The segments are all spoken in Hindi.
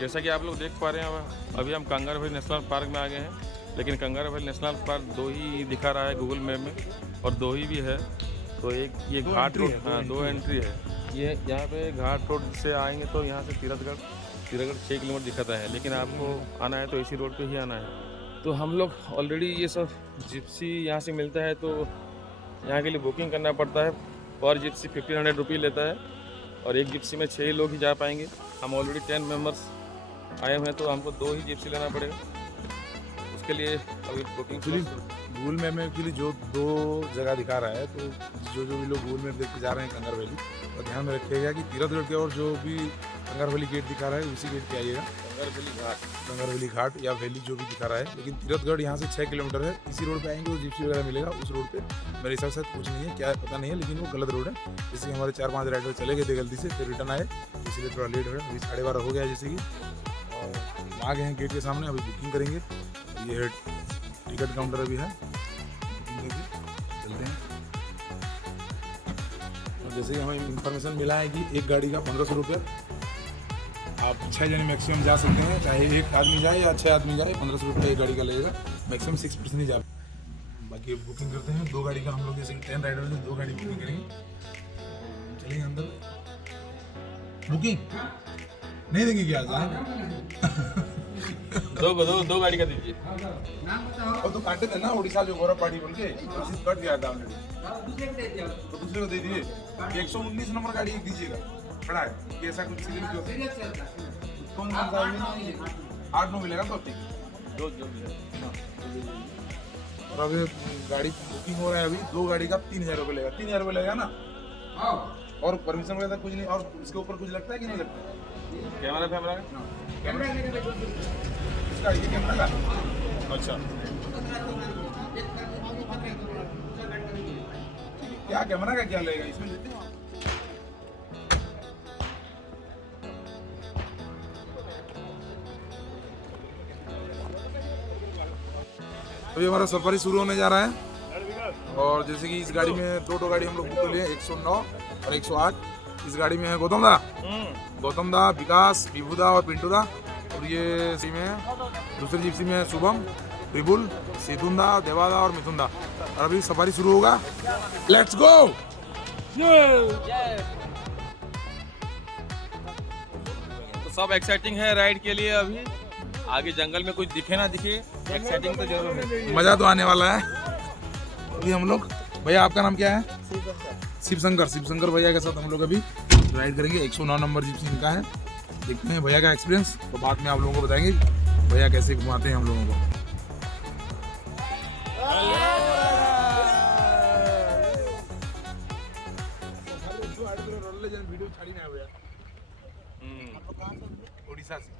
जैसा कि आप लोग देख पा रहे हैं अभी हम कांगर वैली नेशनल पार्क में आ गए हैं, लेकिन कांगर वैली नेशनल पार्क 2 ही दिखा रहा है गूगल मैप में और 2 ही भी है। तो एक ये घाट रोड, हाँ 2 एंट्री है। ये यहाँ पे घाट रोड से आएंगे तो यहाँ से तीरथगढ़ 6 किलोमीटर दिखाता है, लेकिन आपको आना है तो इसी रोड पे ही आना है। तो हम लोग ऑलरेडी ये सब जिप्सी यहाँ से मिलता है, तो यहाँ के लिए बुकिंग करना पड़ता है। पर जिप्सी 1500 रुपये लेता है और एक जिप्सी में 6 लोग ही जा पाएंगे। हम ऑलरेडी 10 मेंबर्स आए हुए हैं, तो हमको 2 ही जिप्सी लेना पड़ेगा। उसके लिए अभी बुकिंग गूगल मैप में एक्चुअली जो 2 जगह दिखा रहा है, तो जो भी लोग गूगल मैप देख के जा रहे हैं कांगर वैली, तो ध्यान में रखिएगा कि तीरथगढ़ के और जो भी कांगर वैली गेट दिखा रहा है उसी गेट पे आइएगा। कांगर वैली घाट या वैली जो भी दिखा रहा है, लेकिन तीरथगढ़ यहाँ से 6 किलोमीटर है। इसी रोड पे आएंगे तो जिप्सी वगैरह मिलेगा। उस रोड पे मेरे हिसाब से कुछ नहीं है, क्या पता नहीं है, लेकिन वो गलत रोड है। जैसे कि हमारे 4-5 राइडर चले गए थे गलती से, फिर रिटर्न आए, इसलिए थोड़ा लेट हो गया। अभी 12:30 हो गया जैसे कि, और आ गए हैं गेट के सामने। अभी बुकिंग करेंगे। ये टिकट काउंटर अभी है, चलते हैं। और जैसे कि हमें इंफॉर्मेशन मिला है कि एक गाड़ी का 1500 रुपये, आप 6 जने मैक्सिमम जा सकते हैं, चाहे एक आदमी जाए या 6 आदमी जाए, 1500 रुपये एक गाड़ी का लगेगा। मैक्सिमम 6 पर्सन ही जा। बाकी बुकिंग करते हैं 2 गाड़ी का। हम लोग जैसे कि 10 राइडर हैं, 2 गाड़ी बुकिंग करेंगे। चलिए अंदर। बुकिंग नहीं देंगे क्या? दो गाड़ी का दीजिए। और तो काटे थे ना उड़ीसा जो गौरव पार्टी बोल के, कट गया था ऑलरेडी, तो दूसरे को दे दिए। 119 नंबर गाड़ी एक दीजिएगा, खड़ा है। ऐसा कुछ सीरियल क्यों? कौन सा 8-9 मिलेगा तो ठीक है। 2 जो भी है। और अभी गाड़ी बुकिंग हो रहा है। अभी 2 गाड़ी का 3000 रुपये लगेगा। 3000 रुपये लगेगा ना। और परमिशन वगैरह कुछ नहीं। और इसके ऊपर कुछ लगता है कि नहीं लगता? कैमरा इसका ये कैमरा का। अच्छा, क्या कैमरा का क्या लगेगा इसमें? लेते हैं अभी हमारा सफारी शुरू होने जा रहा है। और जैसे कि इस गाड़ी में 2 गाड़ी हम लोग बुक कर लिए, 109 और 108। इस गाड़ी में है गौतम दा, विकास, विभुदा और पिंटू दा। और ये सी में दूसरी जिप्सी में है शुभम, विपुल, सिद्धुंदा, देवादा और मिथुंदा। और अभी सफारी शुरू होगा। Let's go. तो सब एक्साइटिंग है राइड के लिए। अभी आगे जंगल में कुछ दिखे ना दिखे, एक्साइटिंग तो जरूर है। मजा तो आने वाला है। अभी हम लोग, भैया आपका नाम क्या है? शिव शंकर भैया के साथ हम लोग अभी राइड करेंगे। 109 नंबर जिप्सी इनका है। देखते हैं भैया का एक्सपीरियंस, तो बाद में आप लोगों को बताएंगे भैया कैसे घुमाते हैं हम लोगों को। उड़ीसा से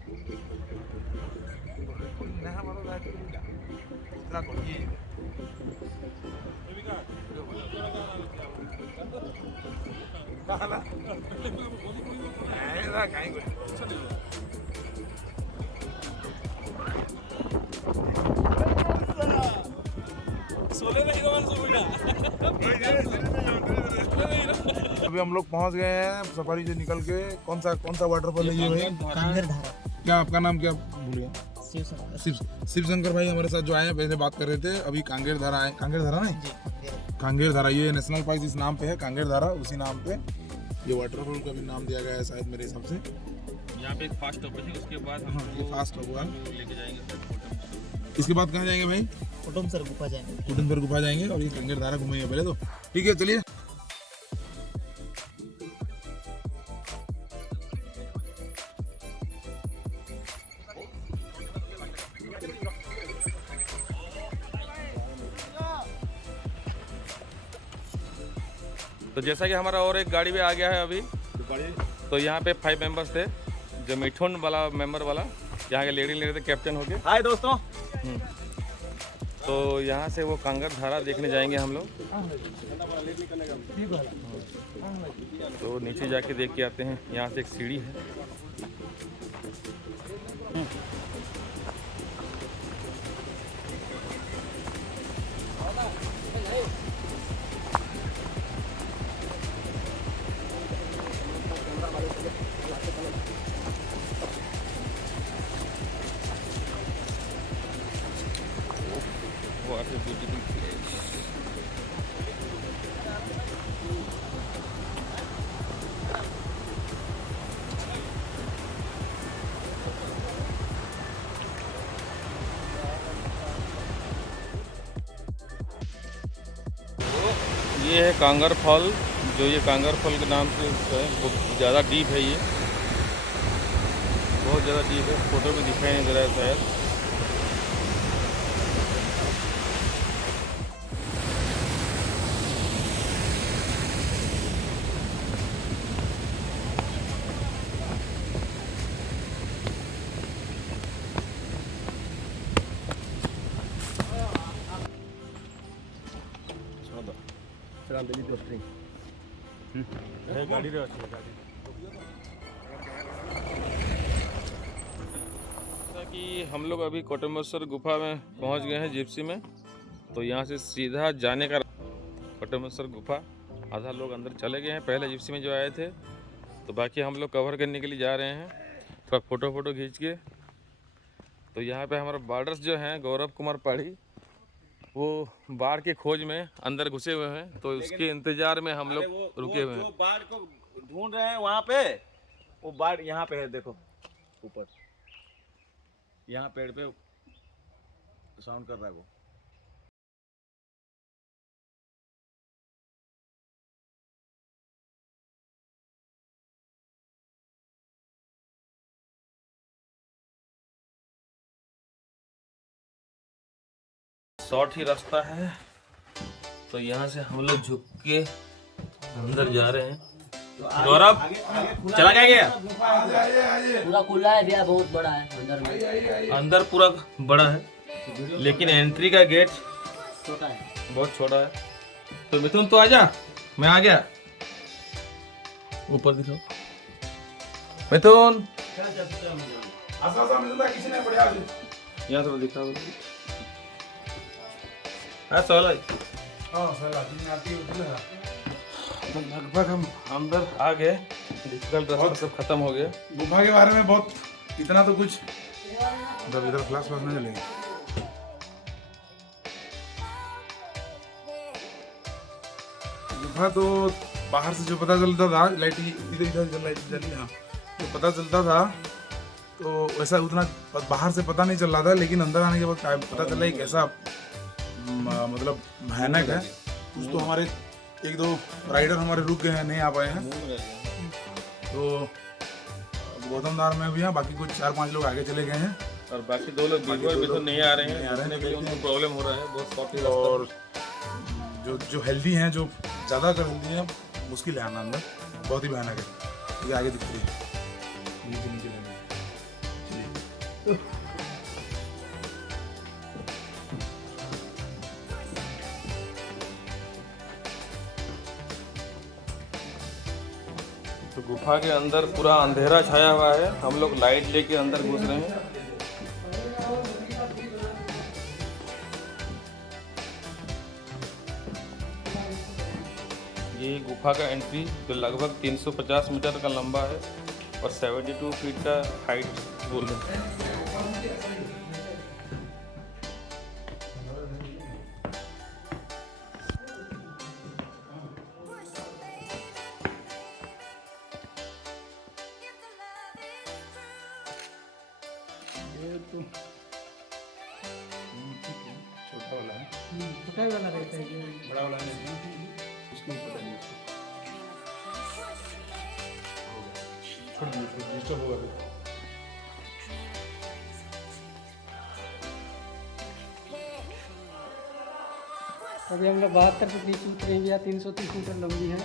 अभी हम लोग पहुंच गए हैं सफारी से निकल के। कौन सा वाटरफॉल है ये भाई? कांगर धारा। क्या आपका नाम क्या भूल गया? शिव शंकर भाई हमारे साथ जो आए हैं, पहले बात कर रहे थे। अभी कांगेर धारा है। कांगेर धारा नहीं, कांगेर धारा, ये नेशनल पार्क जिस नाम पे है कांगेर धारा, उसी नाम पे ये वाटरफॉल का भी नाम दिया गया है शायद मेरे हिसाब से। यहाँ पे एक फास्ट टॉप है, उसके बाद हम ये फास्ट होगा। लेके जाएंगे। इसके बाद कहाँ जाएंगे भाई? कुटुमसर गुफा जाएंगे। कुटुमसर गुफा जाएंगे और ये कांगेर धारा घूमेंगे पहले तो। ठीक है चलिए। तो जैसा कि हमारा और एक गाड़ी भी आ गया है अभी। तो यहाँ पे 5 मेंबर्स थे, जो मिठुन वाला मेंबर वाला, यहाँ के लेडी थे कैप्टन होके। हाय दोस्तों। तो यहाँ से वो कांगर धारा देखने जाएंगे हम लोग। तो नीचे जाके देख के आते हैं। यहाँ से एक सीढ़ी है। What a beautiful place. ये है कांगर फॉल, जो ये कांगर फॉल के नाम से है, वो ज़्यादा डीप है, ये बहुत ज़्यादा डीप है, फोटो में दिखाई नहीं दे रहा है शायद। गाड़ी रे अच्छी गाड़ी। जैसा कि हम लोग अभी कोटमेश्वर गुफा में पहुंच गए हैं जिप्सी में, तो यहाँ से सीधा जाने का कोटमेश्वर गुफा। आधा लोग अंदर चले गए हैं पहले जिप्सी में जो आए थे, तो बाकी हम लोग कवर करने के लिए जा रहे हैं, थोड़ा फोटो खींच के। तो यहाँ पे हमारे बॉर्डर्स जो हैं गौरव कुमार पाढ़ी, वो बाढ़ के खोज में अंदर घुसे हुए हैं, तो उसके इंतजार में हम लोग रुके हुए हैं। जो बाढ़ को ढूंढ रहे हैं वहाँ पे, वो बाढ़ यहाँ पे है, देखो ऊपर यहाँ पेड़ पे साउंड कर रहा है वो। शॉर्ट ही रास्ता है, तो यहाँ से हम लोग झुक के अंदर जा रहे हैं। गौरव चला गया पूरा खुला है भैया, बहुत बड़ा है अंदर में। अंदर पूरा बड़ा है, लेकिन एंट्री का गेट छोटा है, बहुत छोटा है। तो मिथुन तो आजा, मैं आ गया। ऊपर दिखाओ मिथुन, यहाँ थोड़ा दिखाओ। हाँ सोलह, तो लगभग हम अंदर आ गए, डिफिकल्ट रास्ता सब खत्म हो गया। गुफा के बारे में बहुत इतना तो कुछ इधर फ्लैश नहीं चलेंगे। गुफा तो बाहर से जो पता चलता था, लाइट इधर इधर लाइट जली, हाँ जो पता चलता था तो वैसा उतना बाहर से पता नहीं चल रहा था, लेकिन अंदर आने के बाद पता चला एक ऐसा मतलब भयानक है। कुछ तो हमारे एक दो राइडर हमारे रुक गए हैं, नहीं आ पाए हैं। तो गौतम धार में भी हैं, बाकी कुछ 4-5 लोग आगे चले गए हैं, और बाकी 2 लोग बिल्कुल नहीं आ रहे हैं, उनको प्रॉब्लम हो रहा है बहुत शॉर्ट। और जो हेल्दी हैं, जो ज़्यादातर हेल्दी हैं, मुश्किल है आना अंदर, बहुत ही भयानक है। ये आगे दिख रही है, नीचे नीचे तो गुफा के अंदर पूरा अंधेरा छाया हुआ है, हम लोग लाइट लेके अंदर घुस रहे हैं। ये गुफा का एंट्री जो लगभग 350 मीटर का लंबा है और 72 फीट का हाइट बोल रहे हैं। छोटा वाला है, छोटा वाला रहता है, बड़ा वाला नहीं, उसको पता नहीं, छोड़ दीजिए, डिस्टर्ब होगा। अभी हम लोग 72 फीट नीचे उतरे हैं, या 330 मीटर लंबी है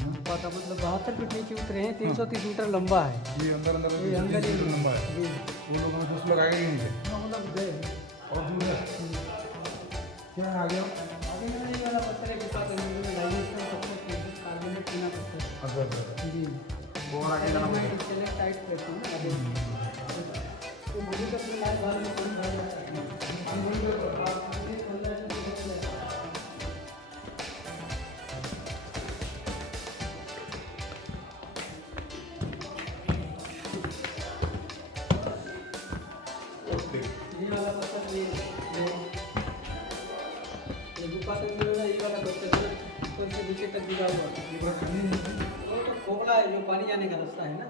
पता, मतलब 72 फीट नीचे उतरे हैं, 330 मीटर लंबा है। ये अंदर ये अंदर ही लंबा है। जी, वो लोग 10 लोग आगे गए नीचे हम लोग गए और दूर है क्या आगे आगे में ये वाला पत्थर है के साथ डायमेंशनल पत्थर, कार्बोनेट चूना पत्थर। अच्छा जी, वो और आगे जाना पड़ेगा। सेलेक्ट टाइट करते हैं आगे, तो मुझे तो अपने लाइफ बारे में कोई भय नहीं है। ये वाला पत्थर ये पूरा खाली नहीं है। वो तो खोखला है, जो पानी जाने का रास्ता है ना।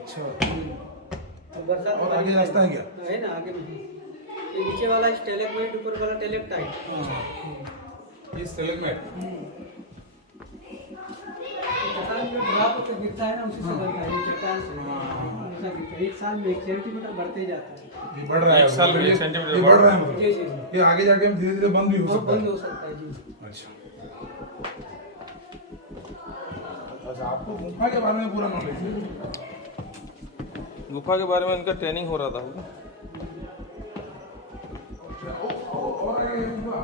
अच्छा, तो बरसात में और पानी आगे रास्ता है क्या? है ना, आगे भी है। ये नीचे वाला स्टेलेक्टाइट, ऊपर वाला टेलेक्टाइट। ये स्टेलेक्टाइट। चट्टान जो ड्रॉप होकर गिरता है ना, उसी से बनता है, ये चट्टान से ऐसा गिरता है। एक साल में 1 सेंटीमीटर बढ़ते ही जाता है। ये बढ़ रहा है, एक साल में ये 1 सेंटीमीटर ये बढ़ रहा है जी जी मतलब। जी, ये आगे जाके हम धीरे-धीरे बंद भी हो वो सकता बंद है। हो सकता है जी। अच्छा, अच्छा, आपको गुफा के बारे में पूरा नॉलेज है? गुफा के बारे में इनका ट्रेनिंग हो रहा था। और आगे गुफा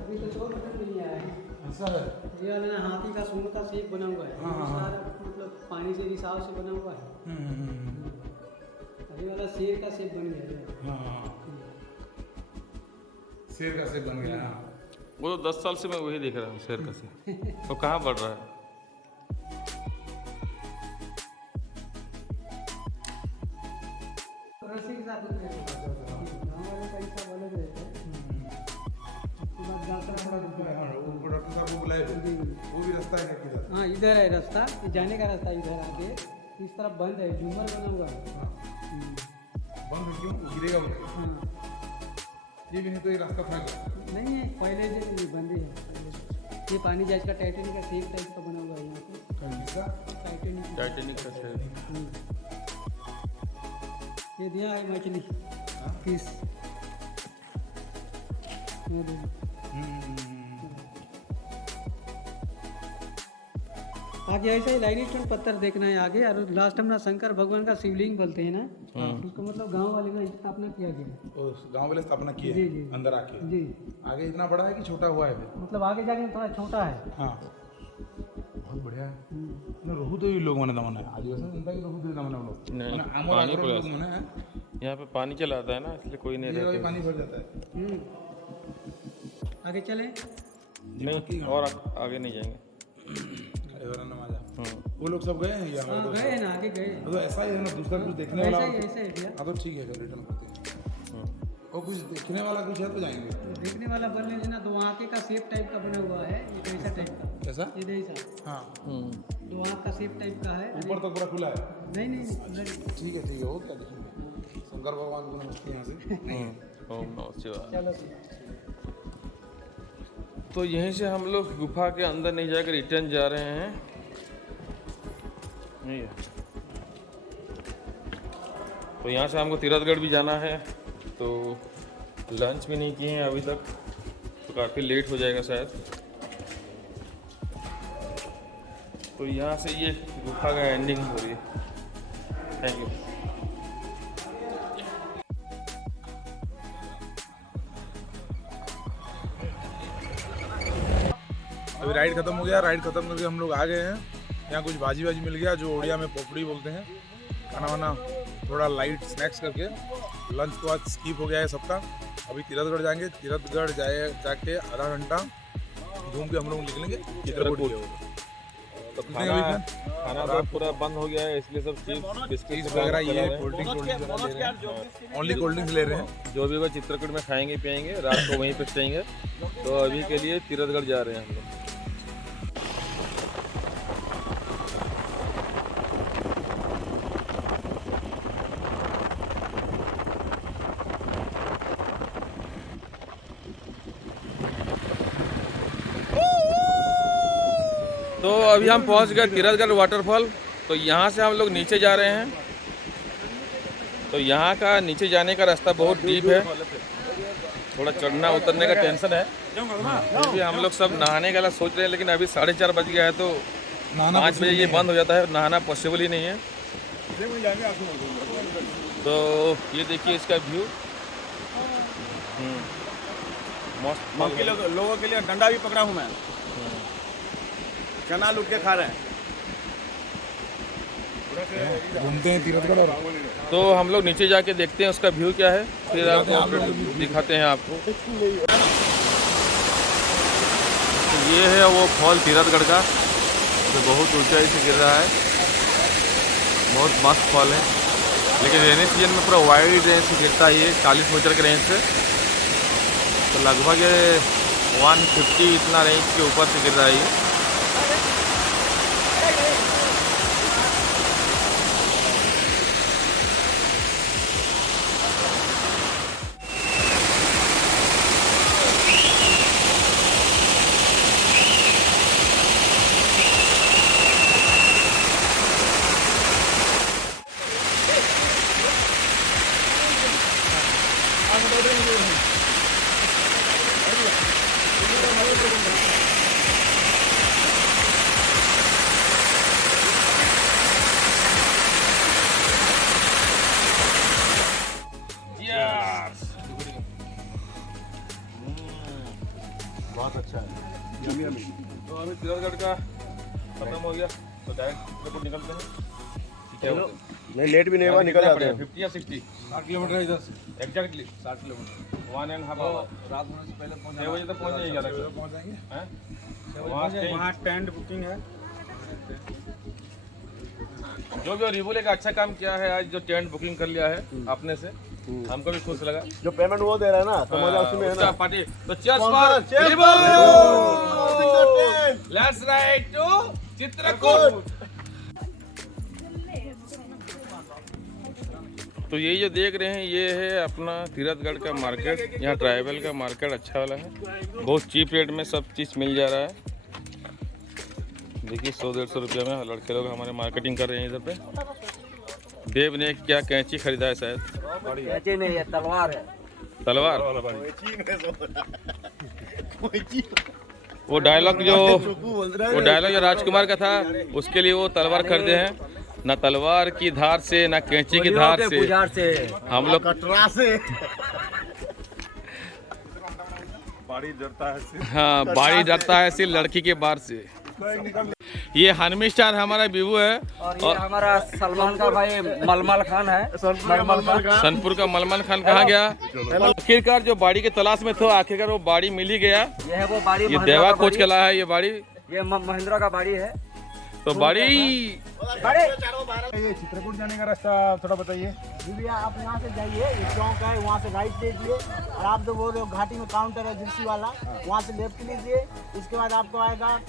अभी तो 100 मीटर नहीं आया है। ऐसा है। ये वाला ना हाथी का सूंड का शेप बना हुआ है। हाँ, हाँ, सारा मतलब पानी से रिसाव से बना हुआ है। अभी वाला शेर का शेप बन गया है। हाँ, शेर का शेप बन गया। हाँ, वो तो 10 साल से मैं वही देख रहा हूँ, शेर का शेर। तो कहाँ बढ़ रहा है? रस्सी के साथ उतरे थे। गाँव वालों का हिसाब अलग रहता है। उसके बाद जाता है थोड़ा दूर। हाँ, वो डॉक्टर साहब को बुलाए थे। वो भी रास्ता है किधर? हाँ, इधर है रास्ता, ये जाने का रास्ता इधर आगे। इस तरफ बंद है, झूमर बना हुआ है। बंद क्यों? गिरेगा बोले। हाँ, ये भी नहीं तो ये रास्ता था क्या? नहीं है, पहले से नहीं बंद ही है पहले। ये पानी जैसे का टाइटेनिक का शेप टाइप का बना हुआ है यहाँ पे। ऐसा? टाइटेनिक। टाइटेनिक का शेर। ये दिया है मछली पीस। ये देखो। आगे ऐसे ही लाइन स्टोन पत्थर देखना है आगे। और लास्ट में ना शंकर भगवान का शिवलिंग बोलते हैं ना, उसको मतलब गांव वाले में स्थापना किया गया है। उस गांव वाले स्थापना की जी, है जी। अंदर आके। जी, आगे इतना बड़ा है कि छोटा हुआ है फिर? मतलब आगे जाके थोड़ा छोटा है। हाँ, बहुत बढ़िया है। ना रोहू तो ये लोग मैंने दमन है आदिवासी जनता की रोहू तो दमन है हम लोग। नहीं, ना आमोर पानी आगरे को लोग ऐसे- दमन है। यहाँ पे पानी चला आता है ना, इसलिए कोई नहीं ये रहता। पानी भर जाता है। आगे चले। नहीं, और आगे नहीं जाएंगे। वो लोग सब गए हैं या हाँ, गए हैं ना, आगे गए हैं। तो ऐसा ही है ना, दूसरा कुछ देखने वाला ऐसा और- ही ऐसा ही भैया। हाँ तो ठीक है, रिटर्न करते हैं। और कुछ देखने वाला कुछ है तो जाएंगे। तो देखने वाला बनने से ना, दो आंखें का शेप टाइप का बना हुआ है, ये कैसा टाइप का, कैसा? ये जैसा हाँ, दो आंख का शेप टाइप का है। ऊपर तक पूरा खुला है। नहीं नहीं, उधर ठीक है, हो क्या देखेंगे। शंकर भगवान को नमस्ते यहाँ से। ओम नमः शिवाय। चलो। तो यहीं से हम लोग गुफा के अंदर नहीं जाकर रिटर्न जा रहे हैं। नहीं है। तो यहाँ से हमको तीरथगढ़ भी जाना है, तो लंच भी नहीं किए हैं अभी तक, तो काफ़ी लेट हो जाएगा शायद। तो यहाँ से ये गुफा का एंडिंग हो रही है। Thank you. अभी राइड खत्म हो गया। राइड खत्म करके हम लोग आ गए हैं। यहाँ कुछ भाजी वाजी मिल गया, जो उड़िया में पोपड़ी बोलते हैं। खाना वाना थोड़ा लाइट स्नैक्स करके लंच तो आज स्किप हो गया है सबका। अभी तीरथगढ़ जाएंगे। तीरथगढ़ जाके आधा घंटा घूम के हम लोग निकलेंगे चित्रकूट। तो कितने अभी खाना का? खाना तो पूरा बंद हो गया है, इसलिए सब चिप्स बिस्किट वगैरह ये कोल्ड ड्रिंक्स ले रहे हैं। ओनली कोल्ड ड्रिंक्स ले रहे हैं। जो भी होगा चित्रकूट में खाएंगे पिएंगे, रात को वहीं पे रहेंगे। तो अभी के लिए तीरथगढ़ जा रहे हैं हम लोग। तो अभी हम पहुंच गए तीरथगढ़ वाटरफॉल। तो यहाँ से हम लोग नीचे जा रहे हैं। तो यहाँ का नीचे जाने का रास्ता बहुत डीप है, थोड़ा चढ़ना उतरने का टेंशन है। क्योंकि हम लोग सब नहाने का सोच रहे हैं, लेकिन अभी 4:30 बज गया है, तो 5 बजे ये बंद हो जाता है, नहाना पॉसिबल ही नहीं है। तो ये देखिए इसका व्यू मस्त। बाकी लोगों के लिए डंडा भी पकड़ा हूँ मैं, चना लूट के खा रहे हैं। घूमते हैं तीरथगढ़। और तो हम लोग नीचे जाके देखते हैं उसका व्यू क्या है, फिर आपको दिखाते हैं आपको। तो ये है वो फॉल तीरथगढ़ का, जो बहुत ऊंचाई से गिर रहा है। बहुत मस्त फॉल है, लेकिन रेनी सीजन में पूरा वाइड रेंज से गिरता है ये, 40 मीटर के रेंज से। तो लगभग 150 इतना रेंज के ऊपर से गिर रहा है ये। बहुत अच्छा है। तो अभी तिरथगढ़ का खत्म हो गया तो डायरेक्ट निकलते हैं। नहीं लेट भी नहीं हुआ, निकल जाते हैं। 50 या 60 60 किलोमीटर है इधर से। Exactly 60 kilometre 1.5 hour. रात होने से पहले पहुंच 6 बजे तक पहुंच जाएगा लगभग। पहुंच जाएंगे। हैं? वहाँ टेंट बुकिंग है। जो भी रिवोले का अच्छा काम किया है आज, जो टेंट बुकिंग कर लिया है अपने से, हमको भी खुश लगा। जो पेमेंट वो दे रहा है ना, तो मजा उसी में है ना। पार्टी तो चीयर्स Sponsor, फॉर cheers रिवोल। Let's ride to Chitrakoot. तो यही जो देख रहे हैं ये है अपना तिरथगढ़ का मार्केट। यहाँ ट्राइबल का मार्केट अच्छा वाला है, बहुत चीप रेट में सब चीज़ मिल जा रहा है। देखिए 100-150 रुपये में लड़के लोग हमारे मार्केटिंग कर रहे हैं इधर पे। देव ने क्या कैंची खरीदा है शायद। कैंची नहीं है, तलवार है। तलवार। वो डायलॉग जो राजकुमार का था, उसके लिए वो तलवार खरीदे हैं। ना तलवार की धार से, ना कैंची की धार से हम लोग कटरा से बाड़ी डरता है। हाँ, बाड़ी डरता है सिर्फ लड़की के बार से। ये हनमी स्टार हमारा विभू है और ये हमारा सलमान का भाई मलमल खान है। सनपुर का मलमल खान कहाँ गया? आखिरकार जो बाड़ी के तलाश में था, आखिरकार वो बाड़ी मिल ही गया। ये है वो बाड़ी, ये देवा खोज के लाया है ये बाड़ी। ये महिंद्रा का बाड़ी है। तो बाड़ी ये चित्रकूट जाने का रास्ता थोड़ा बताइए। जी भैया, आप यहाँ से जाइए, ये चौक है, वहाँ से राइट लीजिए और आप जो वो घाटी में काउंटर है जिप्सी वाला, वहाँ से लेफ्ट लीजिए। इसके बाद आपको आएगा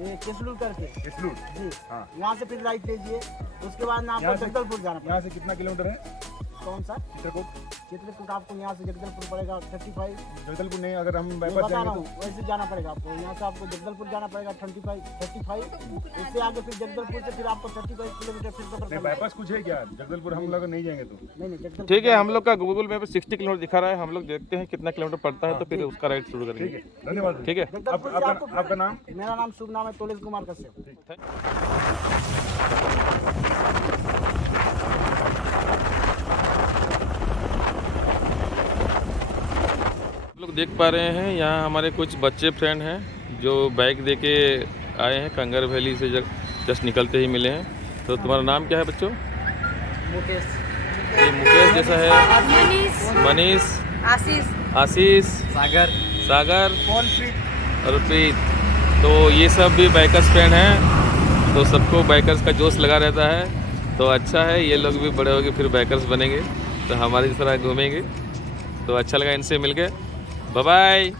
ये केसलूर करके जी, वहाँ से फिर राइट लीजिए। उसके बाद ना आपको जगदलपुर जाना पड़ेगा। यहाँ से कितना किलोमीटर है? कौन सा चित्रकूट आपको यहाँ से जगदलपुर पड़ेगा 35। जगदलपुर नहीं, अगर हम मैं बाईपास बता रहा जाएंगे हूँ, वैसे जाना पड़ेगा आपको। यहाँ से आपको जगदलपुर जाना पड़ेगा 35। उससे आगे फिर जगदलपुर से फिर आपको 35 किलोमीटर फिर सफर तो करना है। बाईपास कुछ है क्या? जगदलपुर हम लोग नहीं जाएंगे तो? नहीं जगदलपुर। ठीक है, हम लोग का गूगल मैप 60 किलोमीटर दिखा रहा है। हम लोग देखते हैं कितना किलोमीटर पड़ता है, तो फिर उसका राइड शुरू करेंगे। धन्यवाद। ठीक है। जगदलपुर से आपको आपका नाम? मेरा नाम शुभ नाम है तोलेश कुमार कश्यप। लोग देख पा रहे हैं यहाँ हमारे कुछ बच्चे फ्रेंड हैं जो बैग दे के आए हैं कंगर वैली से। जस्ट निकलते ही मिले हैं। तो तुम्हारा नाम क्या है बच्चों? मुकेश। ये मुकेश जैसा है, मनीष, आशीष, सागर और प्रीत। तो ये सब भी बाइकर्स फ्रेंड हैं। तो सबको बाइकर्स का जोश लगा रहता है। तो अच्छा है, ये लोग भी बड़े होके फिर बाइकर्स बनेंगे तो हमारी तरह घूमेंगे। तो अच्छा लगा इनसे मिलके। Bye bye.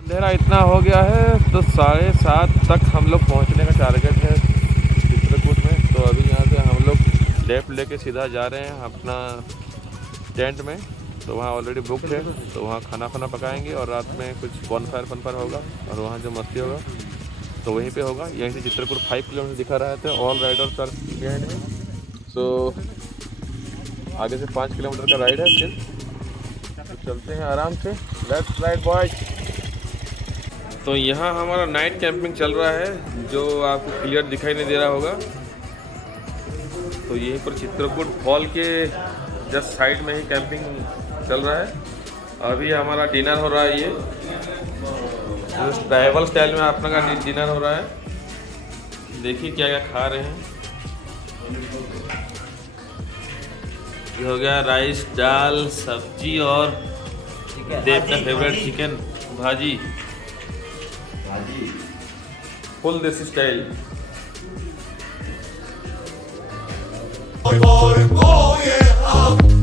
अंधेरा इतना हो गया है तो 7:30 तक हम लोग पहुंचने का टारगेट है चित्रकूट में। तो अभी यहाँ से हम लोग लेफ्ट लेके सीधा जा रहे हैं अपना टेंट में। तो वहाँ ऑलरेडी बुक है, तो वहाँ खाना पकाएंगे और रात में कुछ बॉनफायर होगा और वहाँ जो मस्ती होगा तो वहीं पे होगा। यहीं से चित्रकूट 5 किलोमीटर दिखा रहा था। ऑल राइडर्स आर बिहाइंड है। सो आगे से 5 किलोमीटर का राइड है स्टिल। तो चलते हैं आराम से। Let's ride boys. तो यहाँ हमारा नाइट कैंपिंग चल रहा है जो आपको क्लियर दिखाई नहीं दे रहा होगा। तो यहीं पर चित्रकूट फॉल के जस्ट साइड में ही कैंपिंग चल रहा है। अभी हमारा डिनर हो रहा है। ये ट्राइबल स्टाइल में अपना का डिनर हो रहा है। देखिए क्या क्या खा रहे हैं। ये हो गया राइस, दाल, सब्जी और देव का फेवरेट चिकन भाजी। फुल देसी स्टाइल। Oh yeah,